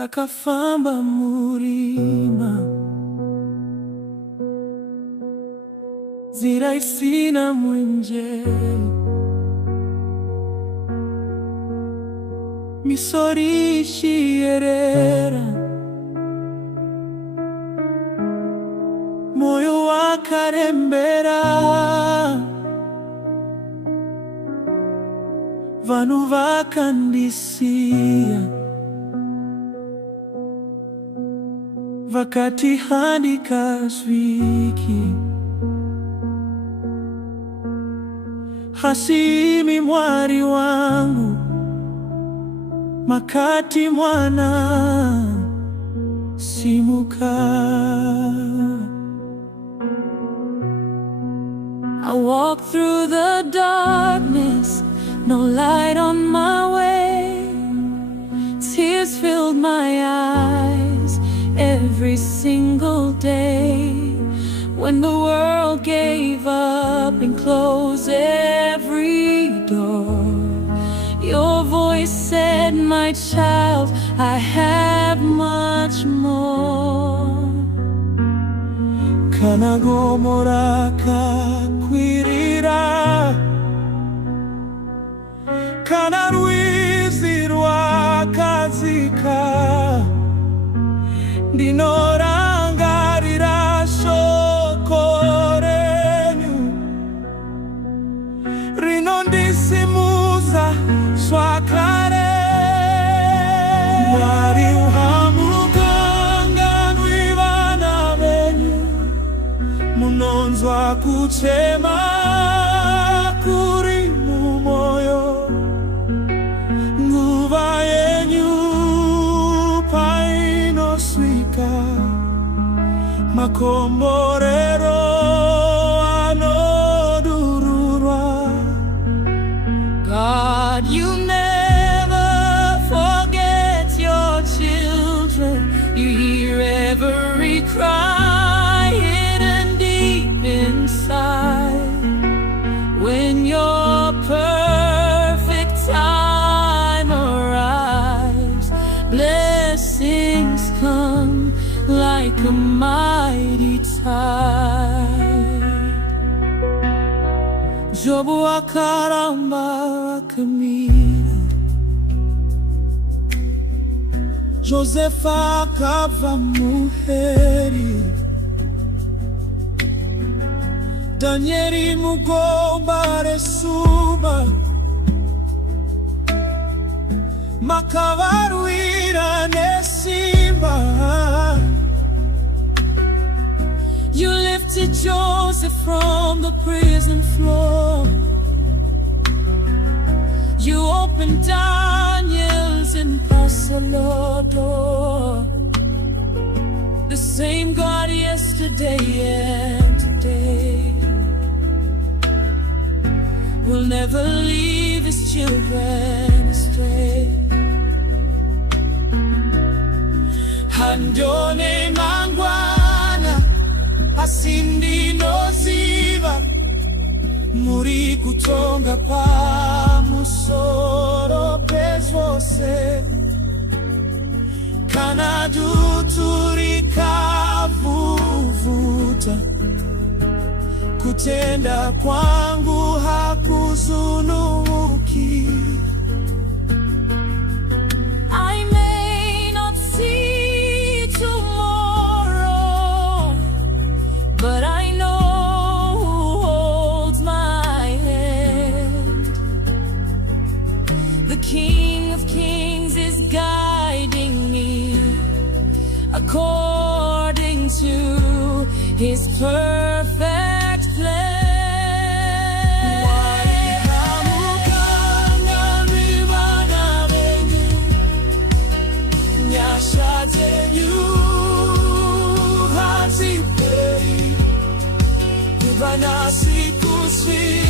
Ndakafamba murima, nzira isina mwenje, misori ishiyerera, moyo wakarembera, vanhu vakandisiya, vakati handikazviki. Asi imi Mwari wangu, makati mwana simuka. I walk through the darkness, no light on my way. Tears filled my eyes every single day. When the world gave up and closed every door, your voice said, my child, I have much more. Kanagomora kakwirira, kanarwizirwa kazika, ndinorangarira shoko renyu, rinondisimuza swakare. Mwari Hamukanganwi vana venyu, munonzwa kuchema kuri mumoyo, nguva yenyu painosvika, makomborero anodururwa. God, you never forget your children. You hear every cry hidden deep inside. When your perfect time arrives, blessings come like a mighty tide. Jobu akaramba akamira, Josefa akava muheri, Danieli mugomba resuba, makavarwira nesimba. You lifted Joseph from the prison floor. You opened Daniel's impossible door. The same God yesterday and today will never leave his children astray. Handone mangwana, asindi noziva, muri kutonga pa musoro pezvose, kana dutu rikavuvuta, kutenda kwangu hakuzunuki. I may not see tomorrow, but I know who holds my hand. The King of Kings is guiding me according to his perfect plan. Mwari Hamukanganwi vana venyu, nyasha dzenyu hadziperi, kuva nhasi kusvika.